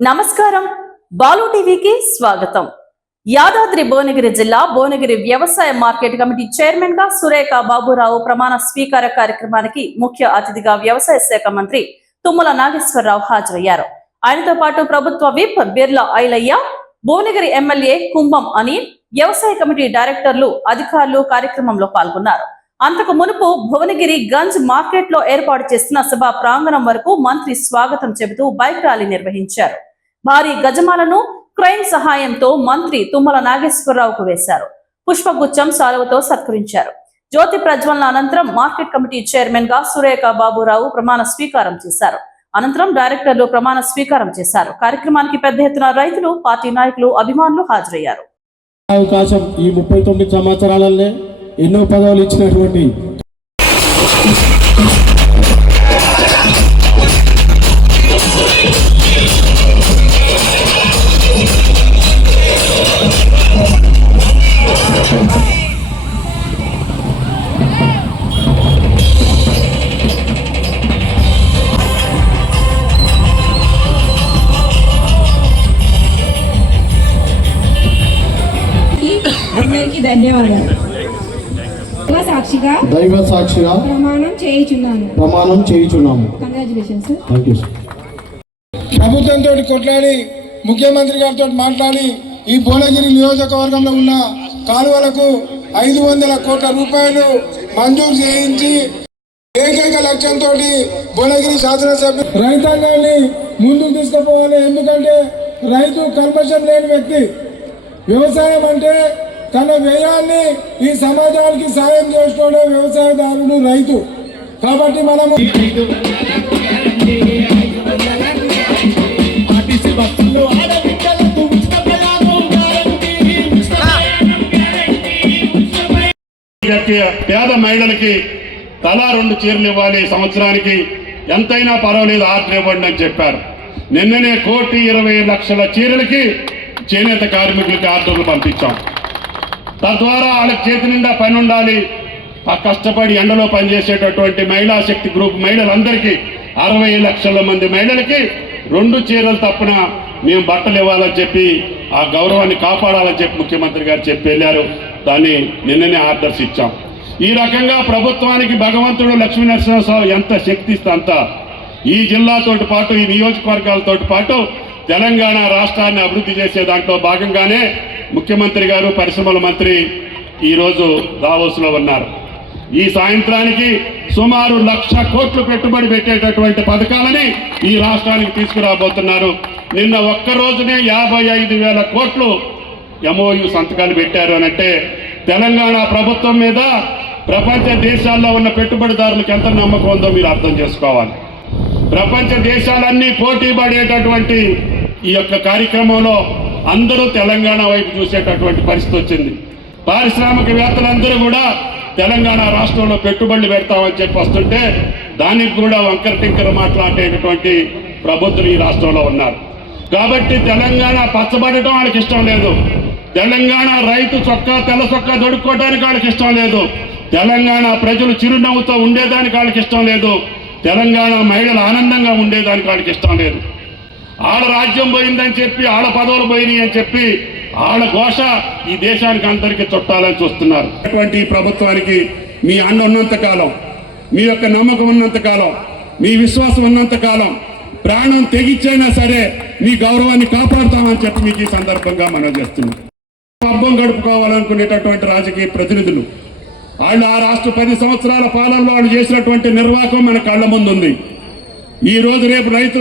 నమస్కారం. బాలు టీవీకి స్వాగతం. యాదాద్రి భువనగిరి జిల్లా భువనగిరి వ్యవసాయ మార్కెట్ కమిటీ చైర్మన్గా సురేఖ బాబురావు ప్రమాణ స్వీకార కార్యక్రమానికి ముఖ్య అతిథిగా వ్యవసాయ శాఖ మంత్రి తుమ్మల నాగేశ్వరరావు హాజరయ్యారు. ఆయనతో పాటు ప్రభుత్వ విప్ బిర్లా ఐలయ్య భువనగిరి ఎమ్మెల్యే కుంభం అని వ్యవసాయ కమిటీ డైరెక్టర్లు అధికారులు కార్యక్రమంలో పాల్గొన్నారు. అంతకు మునుపు భువనగిరి గంజ్ మార్కెట్లో ఏర్పాటు చేసిన సభ ప్రాంగణం వరకు మంత్రి స్వాగతం చెబుతూ బైక్ ర్యాలీ నిర్వహించారు. భారీ గజమాలను క్రైన్ సహాయంతో మంత్రి తుమ్మల నాగేశ్వరరావుకు వేశారు. పుష్పగుచ్చం సాలువతో సత్కరించారు. జ్యోతి ప్రజ్వలన అనంతరం మార్కెట్ కమిటీ చైర్మన్గా సురేఖ బాబురావు ప్రమాణ స్వీకారం చేశారు. అనంతరం డైరెక్టర్లు ప్రమాణ స్వీకారం చేశారు. కార్యక్రమానికి పెద్ద ఎత్తున రైతులు పార్టీ నాయకులు అభిమానులు హాజరయ్యారు. అవకాశం ఈ ముప్పై తొమ్మిది సంవత్సరాలనే ఎన్నో పదవులు ఇచ్చినటువంటి ధన్యవాదాలు. దైవ సాక్షిగా దైవ సాక్షిగా ప్రమాణం చేయుచున్నాను. ప్రమాణం చేయుచున్నాము. కంగ్రాచులేషన్స్ థ్యాంక్ యూ సార్ ప్రభుత్వంతో కొట్లాడి ముఖ్యమంత్రి గారితో మాట్లాడి ఈ భువనగిరి నియోజకవర్గంలో ఉన్న కాలువలకు ఐదు వందల కోట్ల రూపాయలు మంజూరు చేయించి ఏకైక లక్ష్యంతో భువనగిరి శాసనసభ్యులు రైతాంగాన్ని ముందుకు తీసుకుపోవాలి. ఎందుకంటే రైతు కల్మషం లేని వ్యక్తి. వ్యవసాయం అంటే తన వ్యయాన్ని ఈ సమాజానికి సాయం చేసుకోవడం వ్యవసాయదారుడు రైతు. కాబట్టి మనము పేద మహిళలకి తలా రెండు చీరలు ఇవ్వాలి సంవత్సరానికి. ఎంతైనా పర్వాలేదు ఆర్డర్ ఇవ్వండి అని చెప్పారు. నిన్ననే కోటి ఇరవై లక్షల చీరలకి చేనేత కార్మికులకి ఆర్డర్లు పంపించాం. తద్వారా వాళ్ళకి చేతి నిండా పని ఉండాలి. ఆ కష్టపడి ఎండలో పనిచేసేటటువంటి మహిళా శక్తి గ్రూప్ మహిళలందరికీ అరవై లక్షల మంది మహిళలకి రెండు చీరలు తప్పున మేము బట్టలు ఇవ్వాలని చెప్పి ఆ గౌరవాన్ని కాపాడాలని చెప్పి ముఖ్యమంత్రి గారు చెప్పి వెళ్ళారు. దాన్ని నిన్ననే ఆర్డర్స్ ఇచ్చాం. ఈ రకంగా ప్రభుత్వానికి భగవంతుడు లక్ష్మీ నరసింహస్వామి ఎంత శక్తి ఇస్తే అంత. ఈ జిల్లాతోటి పాటు ఈ నియోజకవర్గాలతో పాటు తెలంగాణ రాష్ట్రాన్ని అభివృద్ధి చేసే దాంట్లో భాగంగానే ముఖ్యమంత్రి గారు పరిశ్రమల మంత్రి ఈరోజు దావోస్లో ఉన్నారు. ఈ సాయంత్రానికి సుమారు లక్ష కోట్లు పెట్టుబడి పెట్టేటటువంటి పథకాలని ఈ రాష్ట్రానికి తీసుకురాబోతున్నారు. నిన్న ఒక్క రోజునే యాభై ఐదు వేల కోట్లు ఎంఓయు సంతకాలు పెట్టారు అని అంటే తెలంగాణ ప్రభుత్వం మీద ప్రపంచ దేశాల్లో ఉన్న పెట్టుబడిదారులకు ఎంత నమ్మకం ఉందో మీరు అర్థం చేసుకోవాలి. ప్రపంచ దేశాలన్నీ పోటీ పడేటటువంటి ఈ యొక్క కార్యక్రమంలో అందరూ తెలంగాణ వైపు చూసేటటువంటి పరిస్థితి వచ్చింది. పారిశ్రామికవేత్తలందరూ కూడా తెలంగాణ రాష్ట్రంలో పెట్టుబడులు పెడతామని చెప్పి వస్తుంటే దానికి కూడా వంకర టింకర మాట్లాడేటటువంటి ప్రభుత్వం ఈ రాష్ట్రంలో ఉన్నారు. కాబట్టి తెలంగాణ పచ్చబడటం వాళ్ళకి ఇష్టం లేదు. తెలంగాణ రైతు చొక్కా తెల్ల చొక్కా దొడుక్కోవడానికి వాళ్ళకి ఇష్టం లేదు. తెలంగాణ ప్రజలు చిరునవ్వుతో ఉండేదానికి వాళ్ళకి ఇష్టం లేదు. తెలంగాణ మహిళలు ఆనందంగా ఉండేదానికి వాళ్ళకి ఇష్టం లేదు. ఆడ రాజ్యం పోయిందని చెప్పి ఆడ పదవులు పోయినాయి అని చెప్పి ఆడ ఘోష ఈ దేశానికి అందరికీ చుట్టాలని చూస్తున్నారు. అటువంటి ఈ ప్రభుత్వానికి మీ అండ ఉన్నంత కాలం మీ యొక్క నమ్మకం ఉన్నంత కాలం మీ విశ్వాసం ఉన్నంత కాలం ప్రాణం తెగించైనా సరే మీ గౌరవాన్ని కాపాడుతామని చెప్పి మీకు ఈ సందర్భంగా మనం చేస్తున్నాం. అబ్బం గడుపుకోవాలనుకునేటటువంటి రాజకీయ ప్రతినిధులు వాళ్ళు ఆ రాష్ట్ర పది సంవత్సరాల పాలనలో వాళ్ళు చేసినటువంటి నిర్వాహకం మన కళ్ళ ముందు ఉంది ఈ రోజు రేపు రైతు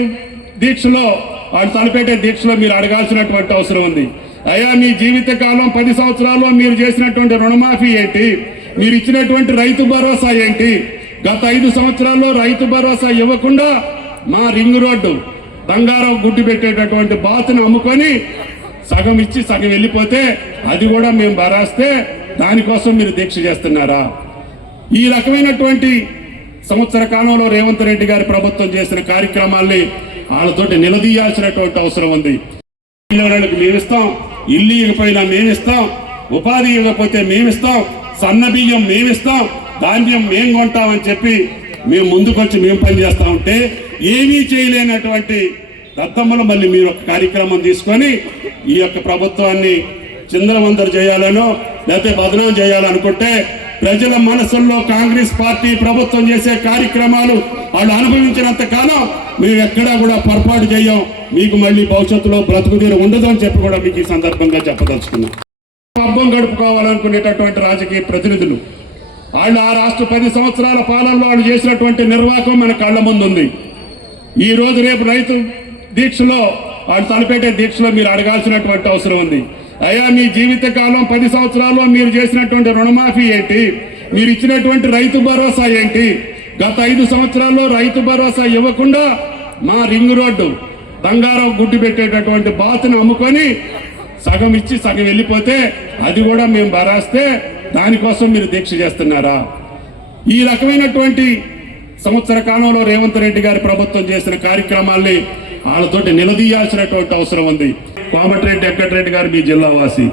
దీక్షలో వాళ్ళు తలపెట్టే దీక్షలో మీరు అడగాల్సినటువంటి అవసరం ఉంది. అయ్యా మీ జీవితకాలం పది సంవత్సరాల్లో మీరు చేసినటువంటి రుణమాఫీ ఏంటి? మీరు ఇచ్చినటువంటి రైతు భరోసా ఏంటి? గత ఐదు సంవత్సరాల్లో రైతు భరోసా ఇవ్వకుండా మా రింగ్ రోడ్డు బంగారం గుడ్డు పెట్టేటటువంటి బాతును అమ్ముకొని సగం ఇచ్చి సగం వెళ్ళిపోతే అది కూడా మేము భరాస్తే దానికోసం మీరు దీక్ష చేస్తున్నారా? ఈ రకమైనటువంటి సంవత్సర కాలంలో రేవంత్ రెడ్డి గారి ప్రభుత్వం చేసిన కార్యక్రమాల్ని వాళ్ళతోటి నిలదీయాల్సినటువంటి అవసరం ఉంది. మేమిస్తాం ఇల్లు ఇవ్వకపోయినా మేమిస్తాం ఉపాధి ఇవ్వకపోతే మేమిస్తాం సన్న బియ్యం మేమిస్తాం ధాన్యం మేము కొంటామని చెప్పి మేము ముందుకొచ్చి మేము పనిచేస్తా ఉంటే ఏమీ చేయలేనటువంటి దత్తమ్మలు మళ్ళీ మీరు ఒక కార్యక్రమం తీసుకొని ఈ యొక్క ప్రభుత్వాన్ని చిందరవందరు చేయాలనో లేకపోతే బదనం చేయాలనుకుంటే ప్రజల మనసుల్లో కాంగ్రెస్ పార్టీ ప్రభుత్వం చేసే కార్యక్రమాలు వాళ్ళు అనుభవించినంత కాలం మేము ఎక్కడా కూడా పొరపాటు చేయం. మీకు మళ్ళీ భవిష్యత్తులో బ్రతుకు తీరు ఉండదు అని చెప్పి కూడా మీకు ఈ సందర్భంగా చెప్పదలుచుకున్నాం. అబ్బం గడుపుకోవాలనుకునేటటువంటి రాజకీయ ప్రతినిధులు. వాళ్ళు ఆ రాష్ట్ర పది సంవత్సరాల పాలనలో వాళ్ళు చేసినటువంటి నిర్వాహకం మన కళ్ళ ముందు ఉంది ఈ రోజు రేపు రైతు దీక్షలో వాళ్ళు తలపెట్టే దీక్షలో మీరు అడగాల్సినటువంటి అవసరం ఉంది. అయ్యా మీ జీవిత కాలం పది సంవత్సరాల్లో మీరు చేసినటువంటి రుణమాఫీ ఏంటి? మీరు ఇచ్చినటువంటి రైతు భరోసా ఏంటి? గత ఐదు సంవత్సరాల్లో రైతు భరోసా ఇవ్వకుండా మా రింగ్ రోడ్డు బంగారం గుడ్డు పెట్టేటటువంటి బాతును అమ్ముకొని సగం ఇచ్చి సగం వెళ్ళిపోతే అది కూడా మేము భరాస్తే దానికోసం మీరు దీక్ష చేస్తున్నారా? ఈ రకమైనటువంటి సంవత్సర కాలంలో రేవంత్ రెడ్డి గారి ప్రభుత్వం చేసిన కార్యక్రమాల్ని వాళ్ళతోటి నిలదీయాల్సినటువంటి అవసరం ఉంది. కోమటిరెడ్డి వెంకటరెడ్డి గారు మీ జిల్లా వాసి.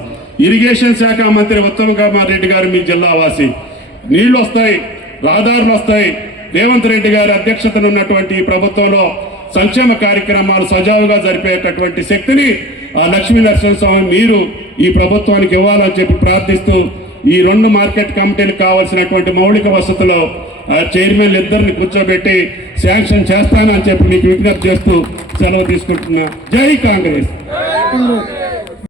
ఇరిగేషన్ శాఖ మంత్రి ఉత్తమ్ కుమార్ రెడ్డి గారు మీ జిల్లావాసి నీళ్ళు వస్తాయి రాదారులు వస్తాయి. రేవంత్ రెడ్డి గారి అధ్యక్షతన ఉన్నటువంటి ప్రభుత్వంలో సంక్షేమ కార్యక్రమాలు సజావుగా జరిపేటటువంటి శక్తిని ఆ లక్ష్మీ నరసింహస్వామి మీరు ఈ ప్రభుత్వానికి ఇవ్వాలని చెప్పి ప్రార్థిస్తూ ఈ రెండు మార్కెట్ కమిటీలకు కావాల్సినటువంటి మౌలిక వసతులు ఆ చైర్మన్ ఇద్దరిని కూర్చోబెట్టి శాంక్షన్ చేస్తానని చెప్పి మీకు విజ్ఞప్తి చేస్తూ సెలవు తీసుకుంటున్నా. జై కాంగ్రెస్.